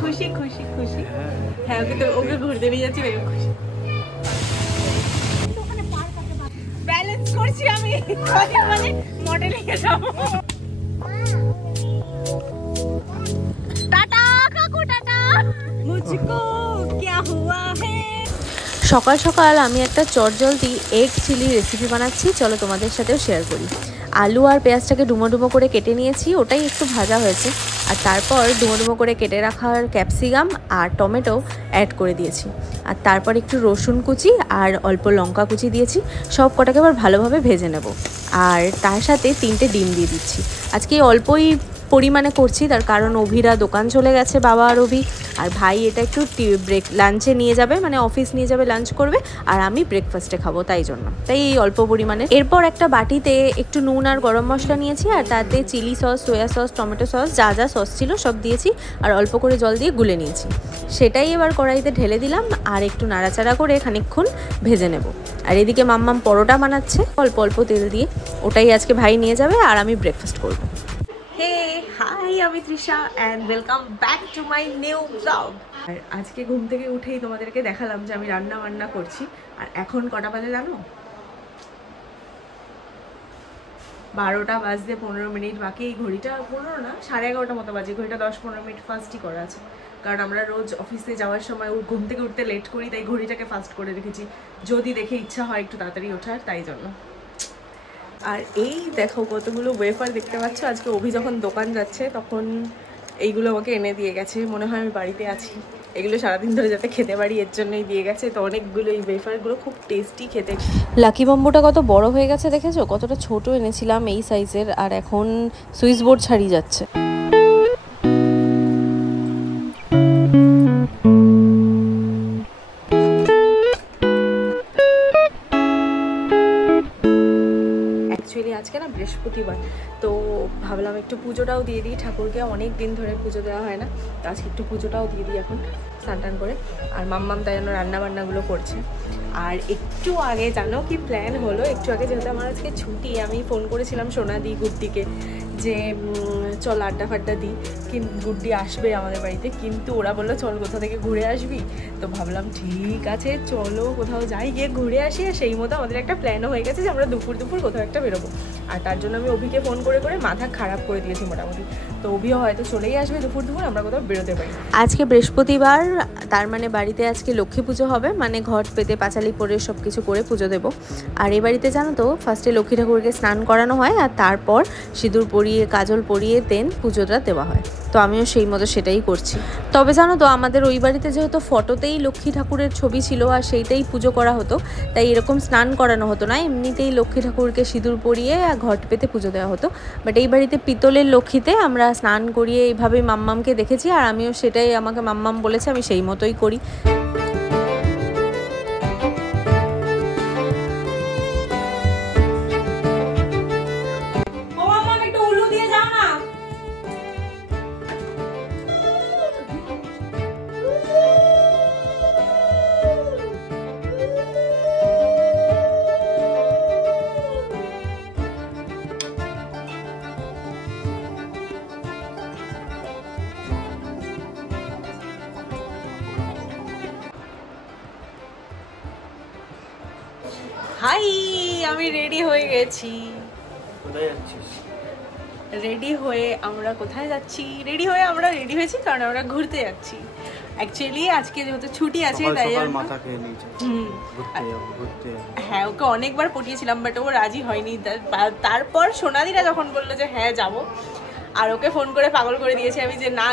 খুশি খুশি খুশি। হ্যাঁ ওকে তো ওকে ঘুরতে নিয়ে যাচ্ছি খুশি। ব্যালেন্স করছি আমি মানে মডেলিং এ যাব। টাটা কাকু টাটা মুঝকো क्या हुआ है। সকাল সকাল আমি একটা চটজলদি এগ চিলি রেসিপি বানাচ্ছি, চলো তোমাদের সাথেও শেয়ার করি। আলু আর পেঁয়াজটাকে ডুমো ডুমো করে কেটে নিয়েছি, ওটাই একটু ভাজা হয়েছে। আর তারপর ডুমো ডুমো করে কেটে রাখার ক্যাপসিকাম আর টমেটো অ্যাড করে দিয়েছি। আর তারপর একটু রসুন কুচি আর অল্প লঙ্কা কুচি দিয়েছি। সব কটাকে এবার ভালোভাবে ভেজে নেব। আর তার সাথে 3টে ডিম দিয়ে দিচ্ছি। আজকে অল্পই পরিমাণে করছি, তার কারণ অভিরা দোকান চলে গেছে, বাবা আর অভি। আর ভাই এটা একটু লাঞ্চে নিয়ে যাবে, মানে অফিস নিয়ে যাবে, লাঞ্চ করবে। আর আমি ব্রেকফাস্টে খাবো, তাই জন্য তাই এই অল্প পরিমাণে। এরপর একটা বাটিতে একটু নুন আর গরম মশলা নিয়েছি, আর তাতে chilli sauce, soya sauce, tomato sauce, যা যা সস ছিল সব দিয়েছি। আর অল্প করে জল দিয়ে গুলে নিয়েছি। সেটাই এবার কড়াইতে ঢেলে দিলাম আর একটু নাড়াচাড়া করে খানিকক্ষণ ভেজে নেব। আর এদিকে মাম্মাম পরোটা বানাচ্ছে অল্প অল্প তেল দিয়ে, ওটাই আজকে ভাই নিয়ে যাবে আর আমি ব্রেকফাস্ট করবো। হে হাই, আমি Trisha and welcome back to my new blog. আর আজকে ঘুম থেকে উঠেই তোমাদেরকে দেখালাম যে আমি রান্না বান্না করছি। আর এখন কটা বাজে জানো? 12টা বাজতে 15 মিনিট বাকি। এই ঘড়িটা 15 না, 11:30 মতো বাজে। ঘড়িটা 10-15 মিনিট ফাস্টই করা আছে, কারণ আমরা রোজ অফিসে যাওয়ার সময় ঘুম থেকে উঠতে লেট করি, তাই ঘড়িটাকে ফাস্ট করে রেখেছি, যদি দেখে ইচ্ছা হয় একটু তাড়াতাড়ি ওঠার, তাই জন্য। আর এই দেখো কতগুলো ওয়েফার দেখতে পাচ্ছ। আজকে অভি যখন দোকান যাচ্ছে তখন এইগুলো আমাকে এনে দিয়ে গেছে, মনে হয় আমি বাড়িতে আছি। এগুলো সারাদিন ধরে যাতে খেতে পারি এর জন্যই দিয়ে গেছে। তো অনেকগুলো এই ওয়েফারগুলো খুব টেস্টি খেতে। লাকি বম্বুটা কত বড় হয়ে গেছে দেখেছো? কতটা ছোট এনেছিলাম এই সাইজের, আর এখন সুইচ বোর্ড ছাড়িয়ে যাচ্ছে। আজকে না বৃহস্পতিবার, তো ভাবলাম একটু পুজোটাও দিয়ে দিই ঠাকুরকে। অনেক দিন ধরে পুজো দেওয়া হয় না, তো আজকে একটু পুজোটাও দিয়ে দিই এখন স্নান টান করে। আর মাম্মাম তাই জন্য রান্নাবান্নাগুলো করছে। আর একটু আগে জানো কি প্ল্যান হলো? একটু আগে যেহেতু আমার আজকে ছুটি, আমি ফোন করেছিলাম সোনাদি গুড্ডিকে যে চল আড্ডা ফাড্ডা দিই, কিন্তু গুড্ডি আসবে আমাদের বাড়িতে। কিন্তু ওরা বললো চল কোথা থেকে ঘুরে আসবি। তো ভাবলাম ঠিক আছে চলো কোথাও যাই, গিয়ে ঘুরে আসি। আর সেই মতো আমাদের একটা প্ল্যানও হয়ে গেছে যে আমরা দুপুর কোথাও একটা বেরোবো। আর তার জন্য আমি অভিকে ফোন করে মাথা খারাপ করে দিয়েছি মোটামুটি। তো অভিও হয়তো চলেই আসবে দুপুর আমরা কোথাও বেরোতে পারি। আজকে বৃহস্পতিবার, তার মানে বাড়িতে আজকে লক্ষ্মী পুজো হবে, মানে ঘট পেতে পাঁচালি পরে সব কিছু করে পুজো দেবো। আর এই বাড়িতে জানো তো ফার্স্টে লক্ষ্মী ঠাকুরকে স্নান করানো হয়, আর তারপর সিঁদুর পরিয়ে কাজল পরিয়ে দেন পুজোটা দেওয়া হয়। তো আমিও সেই মতো সেটাই করছি। তবে জানো তো আমাদের ওই বাড়িতে যেহেতু ফটোতেই লক্ষ্মী ঠাকুরের ছবি ছিল আর সেইটাই পুজো করা হতো, তাই এরকম স্নান করানো হতো না, এমনিতেই লক্ষ্মী ঠাকুরকে সিঁদুর পরিয়ে ঘট পেতে পুজো দেওয়া হতো। বাট এই বাড়িতে পিতলের লক্ষ্মীতে আমরা স্নান করিয়ে এইভাবেই মাম্মামকে দেখেছি, আর আমিও সেটাই, আমাকে মাম্মাম বলেছে, আমি সেই মতোই করি। হাই, আমি রেডি হয়ে গেছি। কোথায় যাচ্ছিস? রেডি হয়ে আমরা কোথায় যাচ্ছি? রেডি হয়েছি কারণ আমরা ঘুরতে যাচ্ছি। অ্যাকচুয়ালি আজকে যেহেতু ছুটি আছে তাই মাথা খেয়ে নিয়েছে। ঘুরতে। হ্যাঁ, ওকে অনেকবার পটিয়েছিলাম বাট ও রাজি হয়নি। তারপর সোনাদিরা যখন বললো যে হ্যাঁ যাবো, আর ওকে ফোন করে পাগল করে দিয়েছি আমি যে না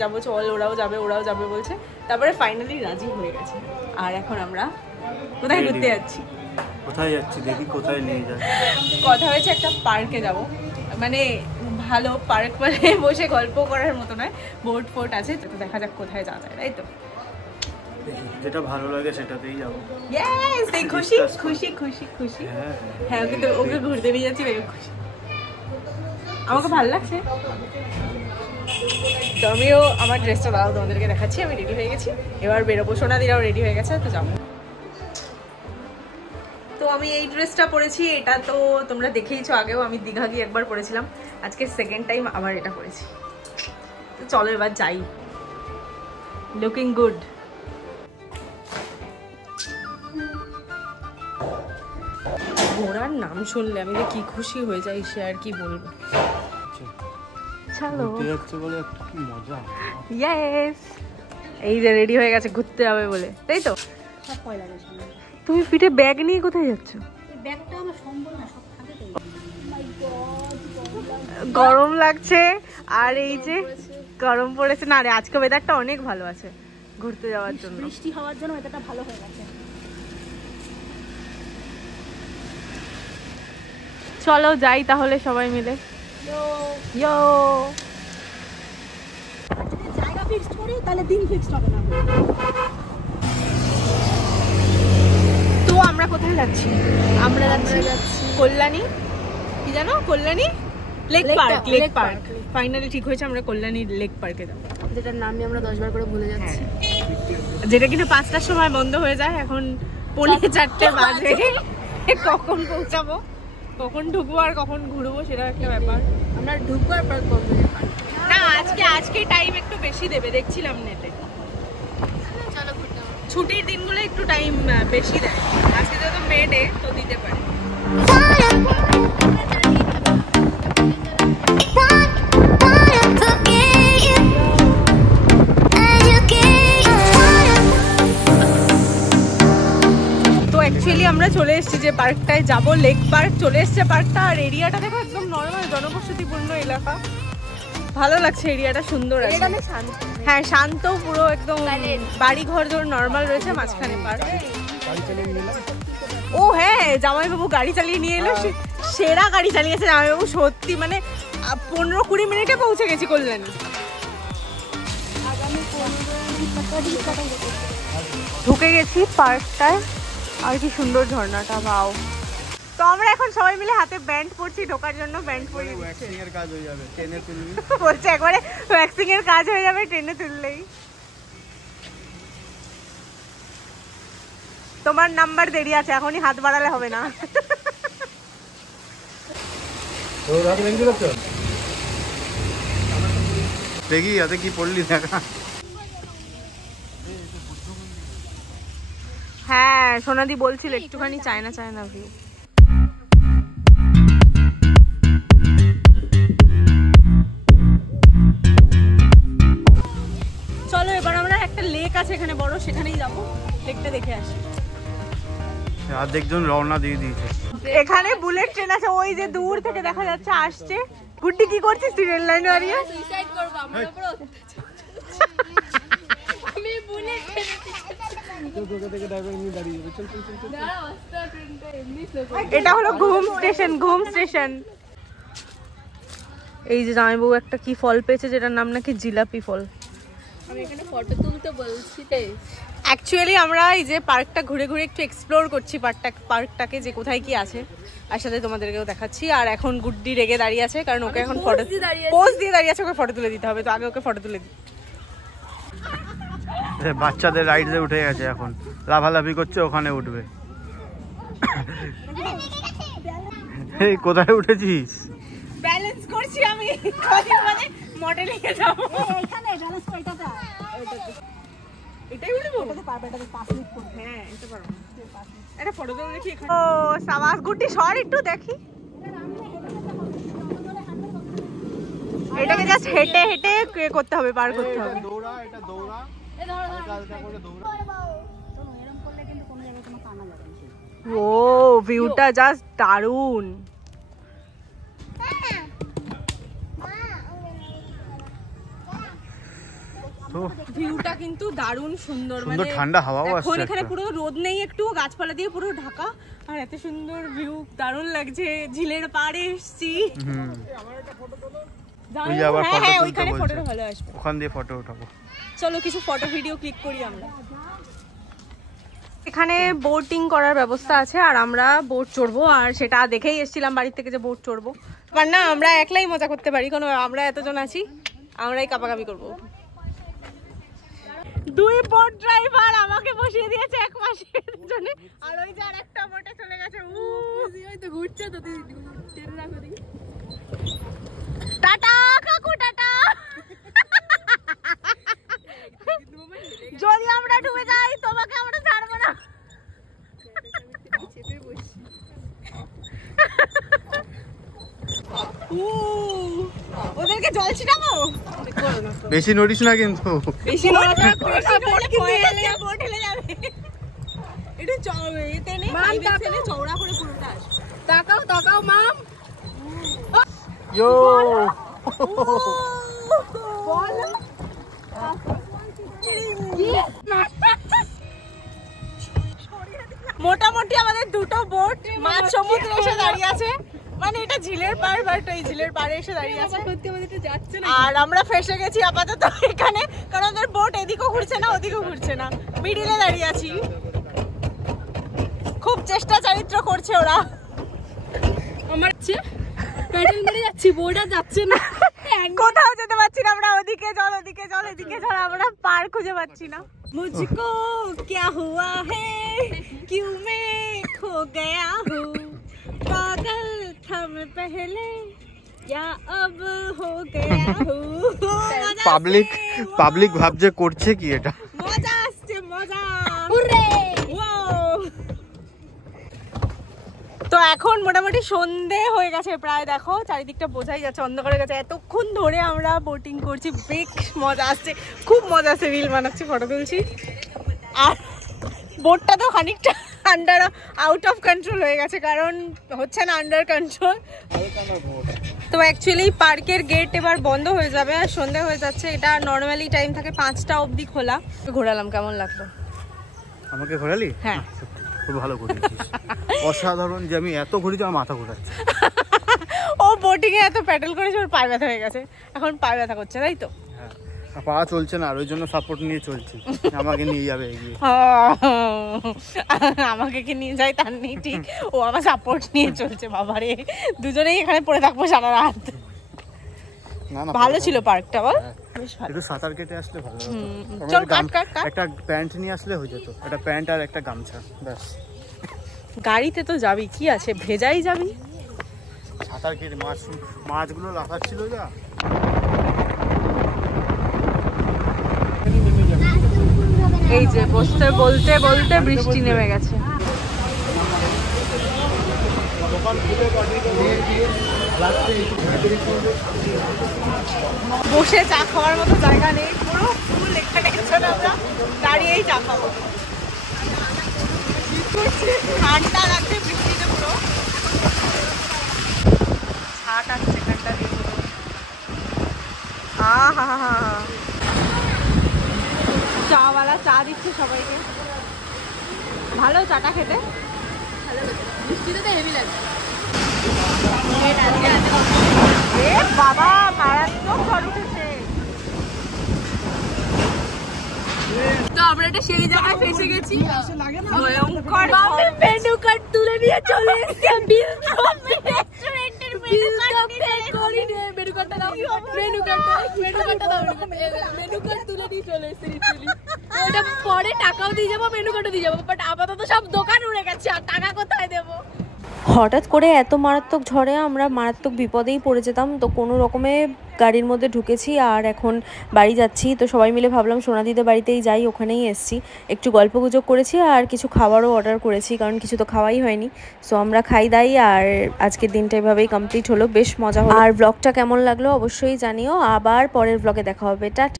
যাবো চল, ওরাও যাবে বলছে। তারপরে ফাইনালি রাজি হয়ে গেছে। আর এখন আমরা কোথায় ঘুরতে যাচ্ছি? কোথায় যাচ্ছি দেখি, কোথায় নিয়ে যায়। কথা হয়েছে একটা পার্কে যাব, মানে ভালো পার্ক, মানে বসে গল্প করার মতো নয়, বোট ফোট আছে, তো দেখা যাক কোথায় যাওয়া যায়, তাই তো। যেটা ভালো লাগে সেটাতেই যাবো। ইয়েস, এই খুশি খুশি খুশি খুশি। হ্যাঁ ওকে তো ওকে ঘুরতে নিয়ে যাচ্ছি, খুশি। আমাকে ভালো লাগছে। তো আমিও আমার ড্রেসটা দাও তোমাদেরকে দেখাচ্ছি। আমি রেডি হয়ে গেছি, এবার বেরোবো। সোনাদিরাও রেডি হয়ে গেছে, তো যাবো। তো আমি এই ড্রেসটা পরেছি, এটা তো তোমরা দেখেইছো আগেও, আমি দীঘা গিয়ে একবার পরেছিলাম, আজকে সেকেন্ড টাইম আবার এটা পরেছি। তো চলো এবার যাই, লুকিং গুড। ঘোড়ার নাম শুনলে আমি যে কি খুশি হয়ে যাই সে আর কি বলবো। চলো কি মজা। ইয়েস, এই যে রেডি হয়ে গেছে ঘুরতে যাবে বলে, তাই তো? তুমি পিঠে ব্যাগ নিয়ে কোথায় যাচ্ছ? গরম লাগছে, আর এই যে গরম পড়েছে না রে, আজকে ওয়েদারটা অনেক ভালো আছে ঘুরতে যাওয়ার জন্য, বৃষ্টি হওয়ার জন্য ওয়েদারটা ভালো হয়ে গেছে। চলো যাই তাহলে সবাই মিলে। ইয়ো, জায়গা ফিক্সড করি তাহলে দিন ফিক্সড হবে না। তো আমরা কোথায় যাচ্ছি? আমরা যাচ্ছি কল্যাণী, কি জানো, Kalyani lake park. Lake park finally ঠিক হয়েছে, আমরা কল্যাণী লেক পার্কে যাবো, যেটার নামই আমরা 10 বার করে ভুলে যাচ্ছি, যেটা কিনা 5টার সময় বন্ধ হয়ে যায়, এখন 4:45 বাজে। কখন পৌঁছাবো, কখন ঢুকবো আর কখন ঘুরবো সেটা একটা ব্যাপার। আমরা ঢুকবার পর করবো না, আজকে টাইম একটু বেশি দেবে দেখছিলাম নেটে, চলো ঘুরতে। ছুটির দিনগুলো একটু টাইম বেশি দেয়, আজকে তো মে ডে তো দিতে পারে। অ্যাকচুয়ালি আমরা চলে এসেছি যে পার্কটায় যাব, লেক পার্ক চলে এসছে পার্কটা, আর এরিয়াটা দেখো একদম নর্মাল জনবসতিপূর্ণ এলাকা, ভালো লাগছে এরিয়াটা, সুন্দর আছে। হ্যাঁ শান্ত, পুরো একদম বাড়ি ঘর ধর নর্মাল রয়েছে, মাঝখানে পার্ক। ও হ্যাঁ, জামাইবাবু গাড়ি চালিয়ে নিয়ে এলো, সেরা গাড়ি চালিয়েছে জামাইবাবু সত্যি, মানে 15-20 মিনিটে পৌঁছে গেছি কল্যাণী। ঢুকে গেছি পার্কটায়, আর কি সুন্দর ঝর্ণাটা, বাও। তো আমরা এখন সবাই মিলে হাতে ব্যান্ড পরছি ঢোকার জন্য, ব্যান্ড পরিয়ে দিচ্ছে। ওয়্যাক্সিং এর কাজ হয়ে যাবে, ট্রেনে তুলবি বলছে একবারে ওয়্যাক্সিং এর কাজ হয়ে যাবে ট্রেনে তুললেই। তোমার নাম্বার দেরি আছে, এখনই হাত বাড়ালে হবে না। দেখি হাতে কি পড়লি দেখা। হ্যাঁ সোনাদি বলছিল একটুখানি চায়না ভিউ। চলো এবার আমরা একটা লেক আছে এখানে বড়, সেখানেই যাবো, লেকটা দেখে আসি। অর্ধেকজন রওনা দিয়ে দিয়েছে। এখানে বুলেট ট্রেন আছে, ওই যে দূর থেকে দেখা যাচ্ছে আসছে। গুড্ডি কি করছিস তুই রেল লাইনে দাঁড়িয়ে? সুইসাইড করব আমার উপর। আমি বুলেট এটা হলো ঘুম স্টেশন। এই যে জামাইবাবু একটা কি ফল পেয়েছে, যেটার নাম নাকি জিলাপি ফল। আমি এখানে ফটো তুলতে বলছি তাই। অ্যাকচুয়ালি আমরা এই যে পার্কটা ঘুরে ঘুরে একটু এক্সপ্লোর করছি, পার্কটাকে যে কোথায় কি আছে, আর সাথে তোমাদেরকেও দেখাচ্ছি। আর এখন গুড্ডি রেগে দাঁড়িয়ে আছে, কারণ ওকে এখন ফটো পোজ দিয়ে দাঁড়িয়ে আছে, ওকে ফটো তুলে দিতে হবে, তো আগে ওকে ফটো তুলে দিই। বাচ্চাদের রাইডে উঠে গেছে, এখন লাফালাফি করছে, ওখানে উঠবে। এই কোথায় উঠেছিস? ব্যালেন্স করছি আমি, মানে মডেলিং এ যাব। এখানে ব্যালেন্স কয়টাটা? এটাই উঠবো, এটাতে পারবে, এটাতে 5 মিনিট করবে। হ্যাঁ এটা পারবো। এটা ফটো তুলে দেখি এখানে। ও সাবাস গুড্ডি, সর একটু দেখি। এটাকে জাস্ট হেঁটে হেঁটে করতে হবে, পার করতে হবে। দৌড়া, এটা দৌড়া, এই ধরো হালকা করে দৌড়া। শোনো, এরকম করলে কিন্তু কোনো জায়গায় কোনো কানা যাবে না। ও ভিউটা জাস্ট দারুণ। তো ভিউটা কিন্তু দারুণ সুন্দর, সুন্দর ঠান্ডা হাওয়াও আসছে। এখন এখানে পুরো রোদ নেই, একটু গাছপালা দিয়ে পুরো ঢাকা, আর এত সুন্দর ভিউ, দারুণ লাগছে। ঝিলের পাড়ে এসেছি। ওই যে আবার ফটো তুলতে ওইখানে বলছে, ফটোটা ভালো আসবে। ওখান দিয়ে ফটো উঠাবো। চলো কিছু ফটো ভিডিও ক্লিক করি আমরা। এখানে বোটিং করার ব্যবস্থা আছে, আর আমরা বোট চড়বো, আর সেটা দেখেই এসেছিলাম বাড়ির থেকে যে বোট চড়বো। আর না আমরা একলাই মজা করতে পারি, কোনো আমরা এতজন আছি, আমরাই কাপাকাপি করবো। দুই বোট ড্রাইভার আমাকে বসিয়ে দিয়েছে 1 মাসের জন্য, আর ওই যে আরেকটা বোটে চলে গেছে। ওই তো ঘুরছে তো, টেনে রাখো দেখি। টাটা কাকু, টাটা। যদি আমরা ডুবে যাই তোমাকে আমরা ছাড়বো না। ওদেরকে জল ছিটাবো? বেশি নড়িস না কিন্তু। বেশি বোট হেলে যাবে। একটু এতে নেই, চওড়া করে পুরোটা আসবে। তাকাও তাকাও মাম। ইয়ো মোটামুটি আমাদের দুটো বোট মাঝ সমুদ্রে এসে দাঁড়িয়ে আছে। মানে এটা ঝিলের পাড়, বাট ওই ঝিলের পাড়ে এসে দাঁড়িয়ে আছে। আর আমরা ফেসে গেছি আপাতত এখানে, কারণ ওদের বোট এদিকেও ঘুরছে না ওদিকেও ঘুরছে না, মিডিলে দাঁড়িয়ে আছি। খুব চেষ্টা চারিত্র করছে ওরা। আমার প্যাডেল মেরে যাচ্ছি, বোট আর যাচ্ছে না, কোথাও যেতে পারছি না আমরা। ওদিকে চল, ওদিকে চল, এদিকে চল, আমরা পার খুঁজে পাচ্ছি না। মুঝকো क्या हुआ है, क्यों मैं खो गया हूँ, पागल था मैं पहले, क्या अब हो गया हूँ। পাবলিক ভাবছে করছে কি এটা। মজা আসছে, মজা। তো এখন মোটামুটি সন্ধে হয়ে গেছে প্রায়, দেখো চারিদিকটা বোঝাই যাচ্ছে অন্ধকার হয়ে গেছে। এতক্ষণ ধরে আমরা বোটিং করছি, বেশ মজা আসছে, খুব মজা আসছে, রিল বানাচ্ছি, ফটো তুলছি। আর বোটটা তো খানিকটা আউট অফ কন্ট্রোল হয়ে গেছে, কারণ হচ্ছে না আন্ডার কন্ট্রোল। তো অ্যাকচুয়ালি পার্কের গেট এবার বন্ধ হয়ে যাবে, আর সন্ধে হয়ে যাচ্ছে। এটা নর্মালি টাইম থাকে 5টা অবধি খোলা। ঘোরালাম, কেমন লাগলো? আমাকে ঘোরালি? হ্যাঁ, খুব ভালো ঘুরিয়েছিস। অসাধারণ, যে আমি এত ঘুরেছি আমার মাথা ঘোরাচ্ছে। ও বোটিং এ এত প্যাডেল করেছে, ওর পায়ে ব্যথা হয়ে গেছে, এখন পায়ে ব্যথা করছে, তাই তো? পা চলছে না, আর ওই জন্য সাপোর্ট নিয়ে চলছি। আমাকে নিয়ে যাবে এগিয়ে। আমাকে কি নিয়ে যায় তার নেই ঠিক, ও আমার সাপোর্ট নিয়ে চলছে। বাবারে, দুজনেই এখানে পড়ে থাকবো সারা রাত। ভালো ছিল পার্কটা, বল? বেশ ভালো। একটু সাঁতার কেটে আসলে ভালো হতো। চল কাট কাট কাট। একটা প্যান্ট নিয়ে আসলে হয়ে যেত, একটা প্যান্ট আর একটা গামছা, ব্যাস। গাড়িতে তো যাবি, কি আছে, ভেজাই যাবি। সাঁতার কেটে মাছগুলো লাফাচ্ছিল যা। এই যে বসতে বলতে বলতে বৃষ্টি নেমে গেছে। বসে চা খাওয়ার মতো জায়গা নেই, পুরো ফুল এখানে। আমরা দাঁড়িয়েই চা খাবো, ঠান্ডা লাগছে, বৃষ্টিটা পুরো ছাট আসছে ঠান্ডা দিয়ে। চাওয়ালা চা দিচ্ছে সবাইকে, ভালো চাটা খেতে। বৃষ্টিতে তো হেভি লাগছে। বাবা মারাত্মক ঝড় উঠেছে। তো আমরা একটা সেই জায়গায় ফেসে গেছি, ভয়ঙ্কর। মেনু কার্ড তুলে নিয়ে চলে এসেছি। পরে টাকাও দিয়ে যাবো, মেনু কার্ডও দিয়ে যাবো, বাট আপাতত সব দোকান উড়ে গেছে, আর টাকা কোথায় দেবো? হঠাৎ করে এত মারাত্মক ঝড়ে আমরা মারাত্মক বিপদেই পড়ে যেতাম। তো কোনো রকমে গাড়ির মধ্যে ঢুকেছি আর এখন বাড়ি যাচ্ছি। তো সবাই মিলে ভাবলাম সোনাদিদের বাড়িতেই যাই, ওখানেই এসছি। একটু গল্পগুজব করেছি আর কিছু খাবারও অর্ডার করেছি, কারণ কিছু তো খাওয়াই হয়নি। সো আমরা খাই দাই, আর আজকের দিনটা এভাবেই কমপ্লিট হলো। বেশ মজা হলো। আর ব্লগটা কেমন লাগলো অবশ্যই জানিও। আবার পরের ব্লগে দেখা হবে। টাটা।